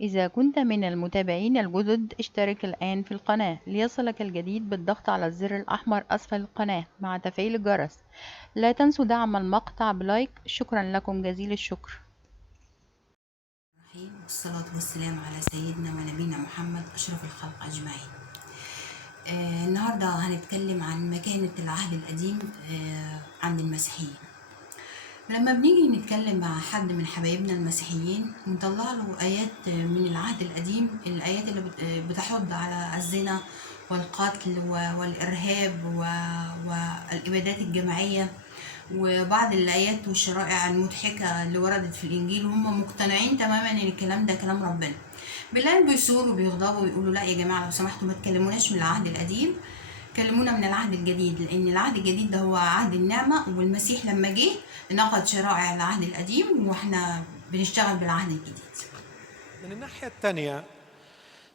إذا كنت من المتابعين الجدد اشترك الآن في القناة ليصلك الجديد بالضغط على الزر الأحمر أسفل القناة مع تفعيل الجرس. لا تنسوا دعم المقطع بلايك. شكرا لكم جزيل الشكر. والصلاة والسلام على سيدنا ونبينا محمد أشرف الخلق أجمعين. النهاردة هنتكلم عن مكانة العهد القديم عند المسيحيين. لما بنيجي نتكلم مع حد من حبايبنا المسيحيين ونطلع له آيات من العهد القديم، الآيات اللي بتحض على الزنا والقتل والإرهاب والإبادات الجماعية وبعض الآيات والشرائع المضحكة اللي وردت في الإنجيل، وهم مقتنعين تماما إن الكلام ده كلام ربنا. بالله بيثوروا وبيغضبوا ويقولوا لا يا جماعة لو سمحتوا ما تكلموناش من العهد القديم، كلمونا من العهد الجديد، لأن العهد الجديد ده هو عهد النعمة، والمسيح لما جه نقض شرائع العهد القديم واحنا بنشتغل بالعهد الجديد. من الناحية الثانية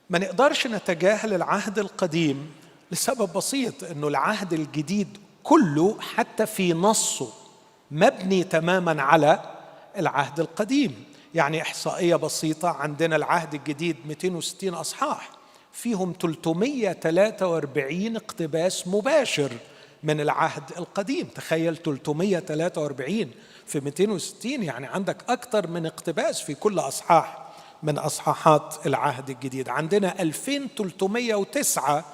ما نقدرش نتجاهل العهد القديم لسبب بسيط، إنه العهد الجديد كله حتى في نصه مبني تماما على العهد القديم. يعني إحصائية بسيطة، عندنا العهد الجديد 260 أصحاح، فيهم 343 اقتباس مباشر من العهد القديم. تخيل 343 في 260، يعني عندك أكثر من اقتباس في كل أصحاح من أصحاحات العهد الجديد. عندنا 2309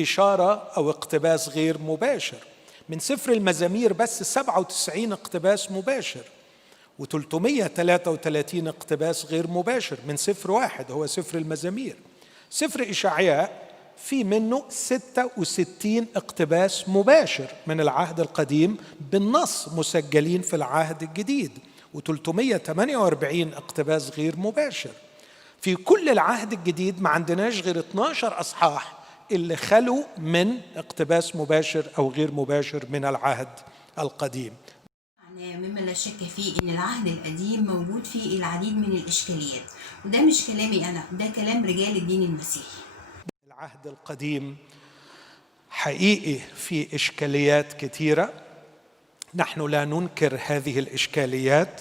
إشارة أو اقتباس غير مباشر. من سفر المزامير بس 97 اقتباس مباشر، و333 اقتباس غير مباشر من سفر واحد هو سفر المزامير. سفر إشعياء في منه 66 اقتباس مباشر من العهد القديم بالنص مسجلين في العهد الجديد، و348 اقتباس غير مباشر. في كل العهد الجديد ما عندناش غير 12 أصحاح اللي خلوا من اقتباس مباشر أو غير مباشر من العهد القديم. يعني مما لا شك فيه إن العهد القديم موجود فيه العديد من الإشكاليات، وده مش كلامي أنا، ده كلام رجال الدين المسيحي. العهد القديم حقيقي فيه إشكاليات كثيرة، نحن لا ننكر هذه الإشكاليات،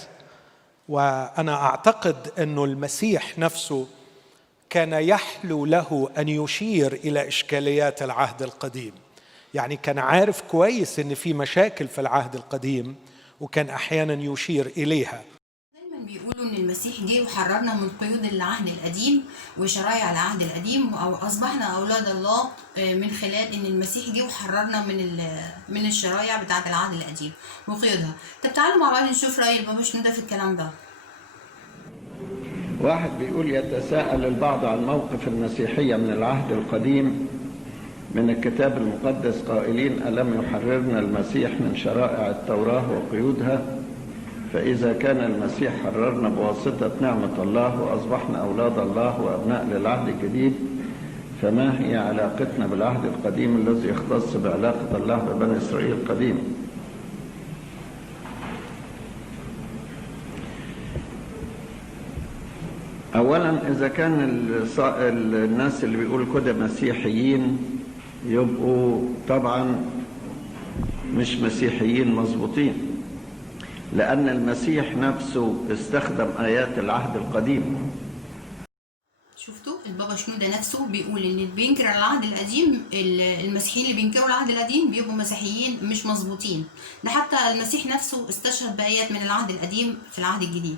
وأنا أعتقد أن المسيح نفسه كان يحلو له أن يشير إلى إشكاليات العهد القديم. يعني كان عارف كويس أن في مشاكل في العهد القديم وكان أحيانا يشير إليها. دايما بيقولوا إن المسيح جه وحررنا من قيود العهد القديم وشرائع العهد القديم، أو أصبحنا أولاد الله من خلال إن المسيح جه وحررنا من الشرائع بتاعة العهد القديم وقيودها. طب تعالوا مع بعض نشوف رأي البابا شنودة في الكلام ده. واحد بيقول: يتساءل البعض عن موقف المسيحية من العهد القديم من الكتاب المقدس قائلين: ألم يحررنا المسيح من شرائع التوراة وقيودها؟ فإذا كان المسيح حررنا بواسطة نعمة الله وأصبحنا أولاد الله وأبناء للعهد الجديد، فما هي علاقتنا بالعهد القديم الذي يختص بعلاقة الله ببني إسرائيل القديم؟ أولا، إذا كان الناس اللي بيقول كده مسيحيين، يبقوا طبعا مش مسيحيين مظبوطين، لأن المسيح نفسه استخدم آيات العهد القديم. شفتوا البابا شنودة نفسه بيقول ان اللي بينكر العهد القديم، المسيحيين اللي بينكروا العهد القديم بيبقوا مسيحيين مش مظبوطين. ده حتى المسيح نفسه استشهد بآيات من العهد القديم في العهد الجديد.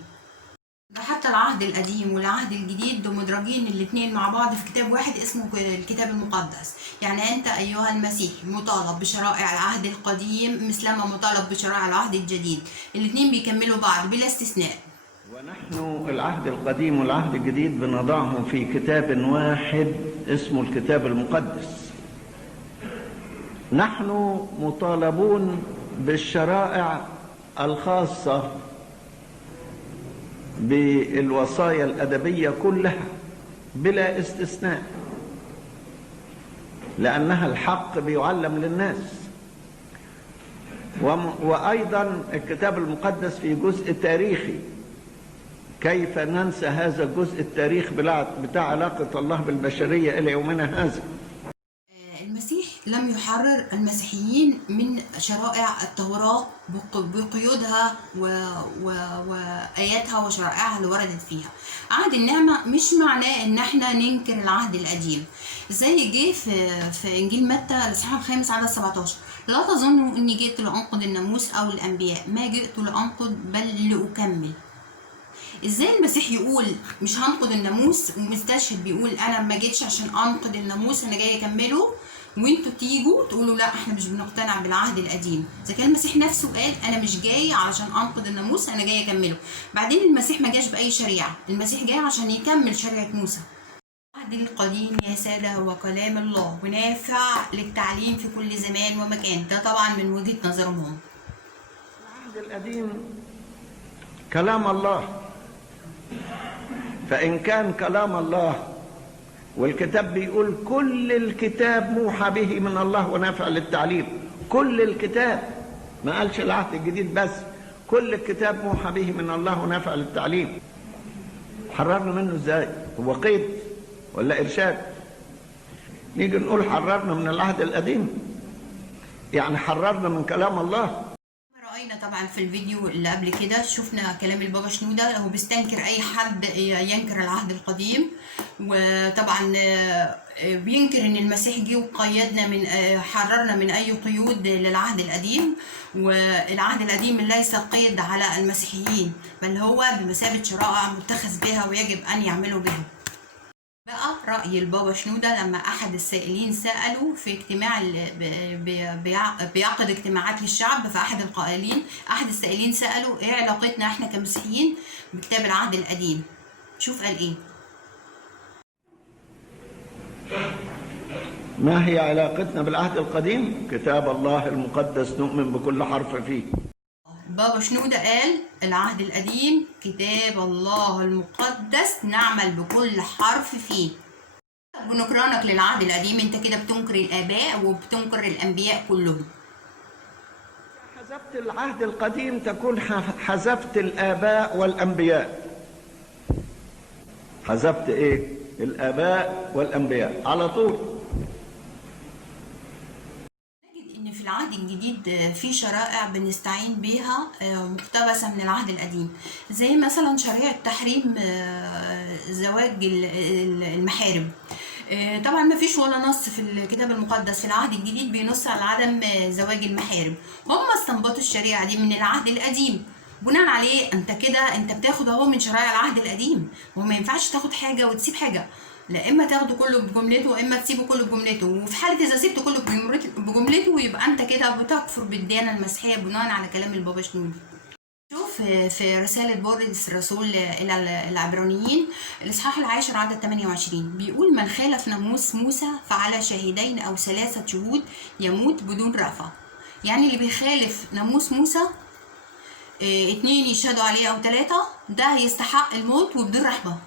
ده حتى العهد القديم والعهد الجديد دول مدرجين الاثنين مع بعض في كتاب واحد اسمه الكتاب المقدس. يعني انت ايها المسيح مطالب بشرائع العهد القديم مثلما مطالب بشرائع العهد الجديد، الاثنين بيكملوا بعض بلا استثناء. ونحن العهد القديم والعهد الجديد بنضعهم في كتاب واحد اسمه الكتاب المقدس. نحن مطالبون بالشرائع الخاصة بالوصايا الأدبية كلها بلا استثناء، لأنها الحق بيعلم للناس. وأيضا الكتاب المقدس في جزء تاريخي، كيف ننسى هذا الجزء التاريخ بتاع علاقة الله بالبشرية إلى يومنا هذا؟ المسيح لم يحرر المسيحيين من شرائع التوراة بقيودها وآياتها وشرائعها اللي وردت فيها. عهد النعمة مش معناه ان احنا ننكر العهد القديم، زي جه في انجيل متى الاصحاح 5 عدد 17: لا تظنوا اني جئت لانقض الناموس او الانبياء، ما جئت لانقض بل لاكمل. ازاي المسيح يقول مش هنقض الناموس ومستشهد بيقول انا ما جيتش عشان انقض الناموس، انا جاي اكمله، وانتوا تيجوا تقولوا لا احنا مش بنقتنع بالعهد القديم؟ اذا كان المسيح نفسه قال انا مش جاي علشان انقض الناموس، انا جاي اكمله. بعدين المسيح ما جاش باي شريعه، المسيح جاي عشان يكمل شريعه موسى. العهد القديم يا ساده هو كلام الله ونافع للتعليم في كل زمان ومكان، ده طبعا من وجهه نظرهم هم. العهد القديم كلام الله، فإن كان كلام الله والكتاب بيقول كل الكتاب موحى به من الله ونافع للتعليم، كل الكتاب، ما قالش العهد الجديد بس، كل الكتاب موحى به من الله ونافع للتعليم. حررنا منه ازاي؟ هو قيد ولا إرشاد؟ نيجي نقول حررنا من العهد القديم، يعني حررنا من كلام الله. رأينا طبعا في الفيديو اللي قبل كده شفنا كلام البابا شنودة، هو بيستنكر اي حد ينكر العهد القديم، وطبعا بينكر ان المسيح جه وقيدنا من حررنا من اي قيود للعهد القديم، والعهد القديم ليس قيد على المسيحيين بل هو بمثابة شرائع متخذ بها ويجب ان يعملوا بها. بقى رأي البابا شنودة لما أحد السائلين سألوا في اجتماع بيعقد اجتماعات للشعب، فأحد السائلين سألوا إيه علاقتنا إحنا كمسيحيين بكتاب العهد القديم؟ شوف قال إيه. ما هي علاقتنا بالعهد القديم؟ كتاب الله المقدس نؤمن بكل حرف فيه. بابا شنودة قال العهد القديم كتاب الله المقدس نعمل بكل حرف فيه. بنكرانك للعهد القديم انت كده بتنكر الآباء وبتنكر الأنبياء كلهم. حذفت العهد القديم تكون حذفت الآباء والأنبياء. حذفت ايه؟ الآباء والأنبياء على طول. في العهد الجديد في شرائع بنستعين بيها مقتبسة من العهد القديم، زي مثلا شريعة تحريم زواج المحارم. طبعا ما فيش ولا نص في الكتاب المقدس في العهد الجديد بينص على عدم زواج المحارم، هم استنبطوا الشريعة دي من العهد القديم. بناء عليه انت بتاخد اهو من شرائع العهد القديم، وما ينفعش تاخد حاجة وتسيب حاجة، لا اما تاخده كله بجملته واما تسيبه كله بجملته، وفي حاله اذا سبته كله بجملته يبقى انت كده بتكفر بالديانه المسيحيه بناء على كلام البابا شنودة. شوف في رساله بولس الرسول الى العبرانيين الاصحاح 10 عدد 28 بيقول: من خالف ناموس موسى فعلى شاهدين او 3 شهود يموت بدون رأفة. يعني اللي بيخالف ناموس موسى 2 يشهدوا عليه او 3 ده يستحق الموت وبدون رحمه.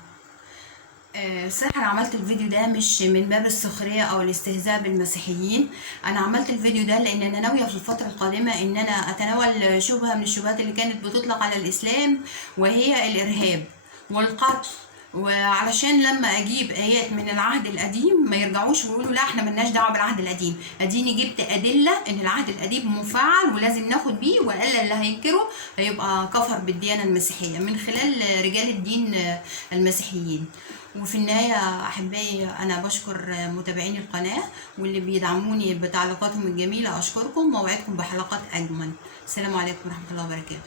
صراحة أنا عملت الفيديو ده مش من باب السخرية أو الاستهزاء بالمسيحيين، أنا عملت الفيديو ده لأن أنا ناوية في الفترة القادمة إن أنا أتناول شبهة من الشبهات اللي كانت بتطلق على الإسلام، وهي الإرهاب والقتل، وعلشان لما أجيب آيات من العهد القديم ما يرجعوش ويقولوا لا إحنا ملناش دعوة بالعهد القديم. أديني جبت أدلة إن العهد القديم مفعل ولازم ناخد بيه، وإلا اللي هينكره هيبقى كفر بالديانة المسيحية من خلال رجال الدين المسيحيين. وفي النهاية أحبائي أنا بشكر متابعين القناة واللي بيدعموني بتعليقاتهم الجميلة، أشكركم وأوعدكم بحلقات أجمل. السلام عليكم ورحمة الله وبركاته.